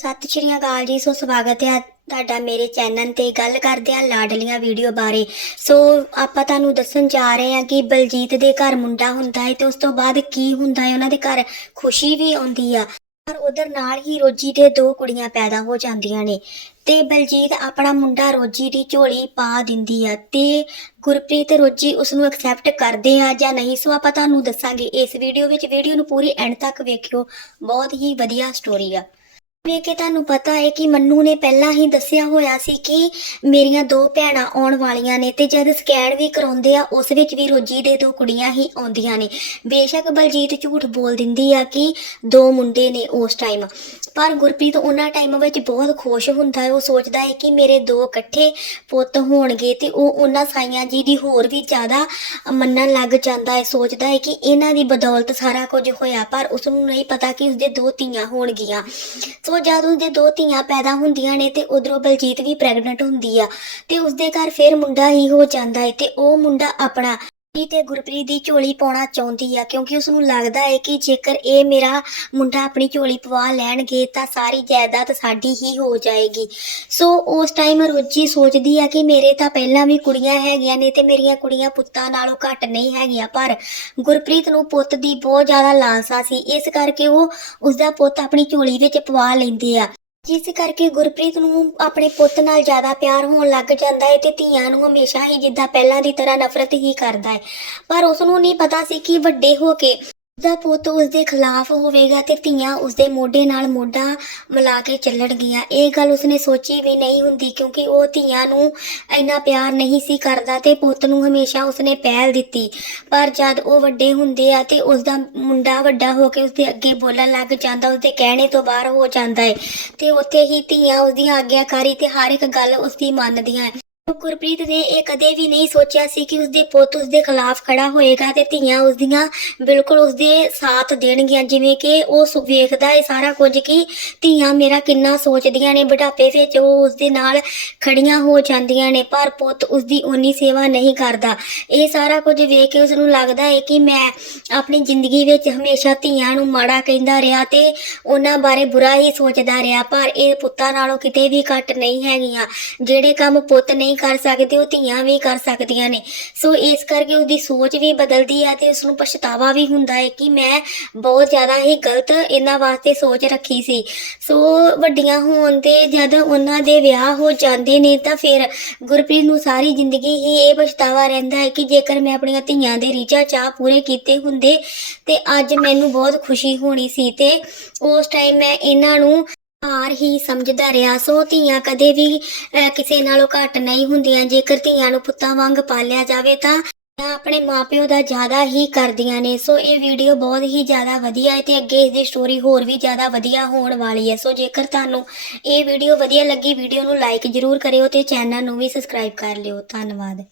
ਸਤਿ ਸ਼੍ਰੀ ਅਕਾਲ ਜੀ, ਸੋ ਸਵਾਗਤ ਹੈ ਤੁਹਾਡਾ ਮੇਰੇ ਚੈਨਲ ਤੇ ਗੱਲ ਕਰਦੇ ਹਾਂ ਲਾਡਲੀਆਂ ਵੀਡੀਓ ਬਾਰੇ। ਸੋ ਆਪਾਂ ਤੁਹਾਨੂੰ ਦੱਸਣ ਜਾ ਰਹੇ ਹਾਂ ਕਿ ਬਲਜੀਤ ਦੇ ਘਰ ਮੁੰਡਾ ਹੁੰਦਾ ਹੈ ਤੇ ਉਸ ਤੋਂ ਬਾਅਦ ਕੀ ਹੁੰਦਾ ਹੈ, ਉਹਨਾਂ ਦੇ ਘਰ ਖੁਸ਼ੀ ਵੀ ਆਉਂਦੀ ਆ। ਪਰ ਉਧਰ ਨਾਲ ਹੀ ਰੋਜੀ ਦੇ ਦੋ ਕੁੜੀਆਂ ਪੈਦਾ ਹੋ ਜਾਂਦੀਆਂ ਨੇ ਤੇ ਬਲਜੀਤ ਆਪਣਾ ਮੁੰਡਾ ਰੋਜੀ ਦੀ ਝੋਲੀ ਪਾ ਦਿੰਦੀ ਆ ਤੇ ਗੁਰਪ੍ਰੀਤ ਰੋਜੀ ਉਸ ਨੂੰ ਐਕਸੈਪਟ ਕਰਦੇ ਆ ਜਾਂ ਨਹੀਂ, ਸੋ ਆਪਾਂ ਤੁਹਾਨੂੰ ਦੱਸਾਂਗੇ। ਇਸ ਵੀਡੀਓ ਵਿੱਚ, ਵੀਡੀਓ ਨੂੰ ਪੂਰੀ ਐਂਡ ਤੱਕ ਵੇਖਿਓ। ਬਹੁਤ ਹੀ ਵਧੀਆ ਸਟੋਰੀ ਆ। ਜਿਵੇਂ ਕਿ ਤੁਹਾਨੂੰ ਪਤਾ ਹੈ ਕਿ ਮੰਨੂ ਨੇ ਪਹਿਲਾਂ ਹੀ ਦੱਸਿਆ ਹੋਇਆ ਸੀ ਕਿ ਮੇਰੀਆਂ ਦੋ ਭੈਣਾਂ ਆਉਣ ਵਾਲੀਆਂ ਨੇ ਤੇ ਜਦ ਸਕੈਨ ਵੀ ਕਰਾਉਂਦੇ ਆ, ਉਸ ਵਿੱਚ ਵੀ ਰੋਜੀ ਦੇ ਦੋ ਕੁੜੀਆਂ ਹੀ ਆਉਂਦੀਆਂ ਨੇ। ਬੇਸ਼ੱਕ ਬਲਜੀਤ ਝੂਠ ਬੋਲ ਦਿੰਦੀ ਆ ਕਿ ਦੋ ਮੁੰਡੇ ਨੇ ਉਸ ਟਾਈਮ ਪਰ ਗੁਰਪ੍ਰੀਤ ਉਹਨਾਂ ਟਾਈਮ ਵਿੱਚ ਬਹੁਤ ਖੁਸ਼ ਹੁੰਦਾ ਹੈ। ਉਹ ਸੋਚਦਾ ਹੈ ਕਿ ਮੇਰੇ ਦੋ ਇਕੱਠੇ ਪੁੱਤ ਹੋਣਗੇ ਤੇ ਉਹ ਉਹਨਾਂ ਸਾਈਆਂ ਜੀ ਦੀ ਹੋਰ ਵੀ ਜ਼ਿਆਦਾ ਮੰਨਣ ਲੱਗ ਜਾਂਦਾ ਹੈ। ਸੋਚਦਾ ਹੈ ਕਿ ਇਹਨਾਂ ਦੀ ਬਦੌਲਤ ਸਾਰਾ ਕੁਝ ਹੋਇਆ, ਪਰ ਉਸ ਨੂੰ ਨਹੀਂ ਪਤਾ ਕਿ ਉਸਦੇ ਦੋ ਧੀਆਂ ਹੋਣਗੀਆਂ। ਸੋ ਜਦ ਉਸਦੇ ਦੋ ਧੀਆਂ ਪੈਦਾ ਹੁੰਦੀਆਂ ਨੇ ਤੇ ਉਧਰੋਂ ਬਲਜੀਤ ਵੀ ਪ੍ਰੈਗਨੈਂਟ ਹੁੰਦੀ ਆ ਤੇ ਉਸਦੇ ਘਰ ਫਿਰ ਮੁੰਡਾ ਹੀ ਹੋ ਜਾਂਦਾ ਏ ਤੇ ਉਹ ਮੁੰਡਾ ਆਪਣਾ ਹੀ ਤੇ ਗੁਰਪ੍ਰੀਤ ਦੀ ਝੋਲੀ ਪਾਉਣਾ ਚਾਹੁੰਦੀ ਆ, ਕਿਉਂਕਿ ਉਸ ਨੂੰ ਲੱਗਦਾ ਹੈ ਕਿ ਜੇਕਰ ਇਹ ਮੇਰਾ ਮੁੰਡਾ ਆਪਣੀ ਝੋਲੀ ਪਵਾ ਲੈਣਗੇ ਤਾਂ ਸਾਰੀ ਜਾਇਦਾਦ ਸਾਡੀ ਹੀ ਹੋ ਜਾਏਗੀ। ਸੋ ਉਸ ਟਾਈਮ ਰੋਜੀ ਸੋਚਦੀ ਆ ਕਿ ਮੇਰੇ ਤਾਂ ਪਹਿਲਾਂ ਵੀ ਕੁੜੀਆਂ ਹੈਗੀਆਂ ਨੇ ਤੇ ਮੇਰੀਆਂ ਕੁੜੀਆਂ ਪੁੱਤਾਂ ਨਾਲੋਂ ਘੱਟ ਨਹੀਂ ਹੈਗੀਆਂ, ਪਰ ਗੁਰਪ੍ਰੀਤ ਨੂੰ ਪੁੱਤ ਦੀ ਬਹੁਤ ਜ਼ਿਆਦਾ ਲਾਲਸਾ ਸੀ। ਇਸ ਕਰਕੇ ਉਹ ਉਸਦਾ ਪੁੱਤ ਆਪਣੀ ਝੋਲੀ ਵਿੱਚ ਪਵਾ ਲੈਂਦੇ ਆ। ਜਿਸ ਕਰਕੇ ਗੁਰਪ੍ਰੀਤ ਨੂੰ ਆਪਣੇ ਪੁੱਤ ਨਾਲ ਜ਼ਿਆਦਾ ਪਿਆਰ ਹੋਣ ਲੱਗ ਜਾਂਦਾ ਹੈ ਤੇ ਧੀਆਂ ਨੂੰ ਹਮੇਸ਼ਾ ਹੀ ਜਿੱਦਾਂ ਪਹਿਲਾਂ ਦੀ ਤਰ੍ਹਾਂ ਨਫ਼ਰਤ ਹੀ ਕਰਦਾ ਹੈ। ਪਰ ਉਸ ਨੂੰ ਨਹੀਂ ਪਤਾ ਸੀ ਕਿ ਵੱਡੇ ਹੋ ਕੇ ਉਸਦਾ ਪੁੱਤ ਉਸਦੇ ਖਿਲਾਫ ਹੋਵੇਗਾ ਤੇ ਧੀਆਂ ਉਸਦੇ ਮੋਢੇ ਨਾਲ ਮੋਢਾ ਮਿਲਾ ਕੇ ਚੱਲਣਗੀਆਂ। ਇਹ ਗੱਲ ਉਸਨੇ ਸੋਚੀ ਵੀ ਨਹੀਂ ਹੁੰਦੀ ਕਿਉਂਕਿ ਉਹ ਧੀਆਂ ਨੂੰ ਇੰਨਾ ਪਿਆਰ ਨਹੀਂ ਸੀ ਕਰਦਾ ਤੇ ਪੁੱਤ ਨੂੰ ਹਮੇਸ਼ਾ ਉਸਨੇ ਪਹਿਲ ਦਿੱਤੀ। ਪਰ ਜਦ ਉਹ ਵੱਡੇ ਹੁੰਦੇ ਆ ਤੇ ਉਸਦਾ ਮੁੰਡਾ ਵੱਡਾ ਹੋ ਕੇ ਉਸਦੇ ਅੱਗੇ ਬੋਲਣ ਲੱਗ ਜਾਂਦਾ, ਉਸਦੇ ਕਹਿਣੇ ਤੋਂ ਬਾਹਰ ਹੋ ਜਾਂਦਾ ਹੈ ਤੇ ਉੱਥੇ ਹੀ ਧੀਆਂ ਉਸਦੀਆਂ ਆਗਿਆਕਾਰੀ ਤੇ ਹਰ ਇੱਕ ਗੱਲ ਉਸਦੀ ਮੰਨਦੀਆਂ ਗੁਰਪ੍ਰੀਤ ਨੇ ਇਹ ਕਦੇ ਵੀ ਨਹੀਂ ਸੋਚਿਆ ਸੀ ਕਿ ਉਸਦੇ ਪੁੱਤ ਉਸਦੇ ਖਿਲਾਫ ਖੜਾ ਹੋਏਗਾ ਤੇ ਧੀਆਂ ਉਸਦੀਆਂ ਬਿਲਕੁਲ ਉਸਦੇ ਸਾਥ ਦੇਣਗੀਆਂ। ਜਿਵੇਂ ਕਿ ਉਹ ਵੇਖਦਾ ਹੈ ਸਾਰਾ ਕੁਝ ਕਿ ਧੀਆਂ ਮੇਰਾ ਕਿੰਨਾ ਸੋਚਦੀਆਂ ਨੇ। ਬੁਢਾਪੇ ਵਿੱਚ ਉਹ ਉਸਦੇ ਨਾਲ ਖੜੀਆਂ ਹੋ ਜਾਂਦੀਆਂ ਨੇ, ਪਰ ਪੁੱਤ ਉਸਦੀ ਓਨੀ ਸੇਵਾ ਨਹੀਂ ਕਰਦਾ। ਇਹ ਸਾਰਾ ਕੁਝ ਵੇਖ ਕੇ ਉਸ ਨੂੰ ਲੱਗਦਾ ਹੈ ਕਿ ਮੈਂ ਆਪਣੀ ਜ਼ਿੰਦਗੀ ਵਿੱਚ ਹਮੇਸ਼ਾ ਧੀਆਂ ਨੂੰ ਮਾੜਾ ਕਹਿੰਦਾ ਰਿਹਾ ਤੇ ਉਹਨਾਂ ਬਾਰੇ ਬੁਰਾ ਹੀ ਸੋਚਦਾ ਰਿਹਾ, ਪਰ ਇਹ ਪੁੱਤਾਂ ਨਾਲੋਂ ਕਿਤੇ ਵੀ ਘੱਟ ਨਹੀਂ ਹੈਗੀਆਂ। ਜਿਹੜੇ ਕੰਮ ਪੁੱਤ ਨਹੀਂ ਕਰ ਸਕਦੇ, ਉਹ ਧੀਆਂ ਵੀ ਕਰ ਸਕਦੀਆਂ ਨੇ। ਸੋ ਇਸ ਕਰਕੇ ਉਸਦੀ ਸੋਚ ਵੀ ਬਦਲਦੀ ਹੈ ਤੇ ਉਸ ਨੂੰ ਪਛਤਾਵਾ ਵੀ ਹੁੰਦਾ ਹੈ ਕਿ ਮੈਂ ਬਹੁਤ ਜ਼ਿਆਦਾ ਹੀ ਗਲਤ ਇਹਨਾਂ ਵਾਸਤੇ ਸੋਚ ਰੱਖੀ ਸੀ। ਸੋ ਵੱਡੀਆਂ ਹੋਣ ਤੇ ਜਦ ਉਹਨਾਂ ਦੇ ਵਿਆਹ ਹੋ ਜਾਂਦੇ ਨੇ ਤਾਂ ਫਿਰ ਗੁਰਪ੍ਰੀਤ ਨੂੰ ਸਾਰੀ ਜ਼ਿੰਦਗੀ ਹੀ ਇਹ ਪਛਤਾਵਾ ਰਹਿੰਦਾ ਹੈ ਕਿ ਜੇਕਰ ਮੈਂ ਆਪਣੀਆਂ ਧੀਆਂ ਦੇ ਰੀਝਾਂ ਚਾਹ ਪੂਰੇ ਕੀਤੇ ਹੁੰਦੇ ਤੇ ਅੱਜ ਮੈਨੂੰ ਬਹੁਤ ਖੁਸ਼ੀ ਹੋਣੀ ਸੀ ਤੇ ਉਸ ਟਾਈਮ ਮੈਂ ਇਹਨਾਂ ਨੂੰ ਹਾਰ ਹੀ ਸਮਝਦਾ ਰਿਹਾ, ਸੋ ਧੀਆਂ ਕਦੇ ਵੀ ਕਿਸੇ ਨਾਲੋਂ ਘੱਟ ਨਹੀਂ ਹੁੰਦੀਆਂ। ਜੇਕਰ ਧੀਆਂ ਨੂੰ ਪੁੱਤਾਂ ਵਾਂਗ ਪਾਲਿਆ ਜਾਵੇ ਤਾਂ ਧੀਆਂ ਆਪਣੇ ਮਾਪਿਓ ਦਾ ਜ਼ਿਆਦਾ ਹੀ ਕਰਦੀਆਂ ਨੇ। ਸੋ ਇਹ ਵੀਡੀਓ ਬਹੁਤ ਹੀ ਜ਼ਿਆਦਾ ਵਧੀਆ ਹੈ ਤੇ ਅੱਗੇ ਇਸ ਦੀ ਸਟੋਰੀ ਹੋਰ ਵੀ ਜ਼ਿਆਦਾ ਵਧੀਆ ਹੋਣ ਵਾਲੀ ਹੈ। ਸੋ ਜੇਕਰ ਤੁਹਾਨੂੰ ਇਹ ਵੀਡੀਓ ਵਧੀਆ ਲੱਗੀ, ਵੀਡੀਓ ਨੂੰ ਲਾਈਕ ਜ਼ਰੂਰ ਕਰਿਓ ਤੇ ਚੈਨਲ ਨੂੰ ਵੀ ਸਬਸਕ੍ਰਾਈਬ ਕਰ ਲਿਓ। ਧੰਨਵਾਦ।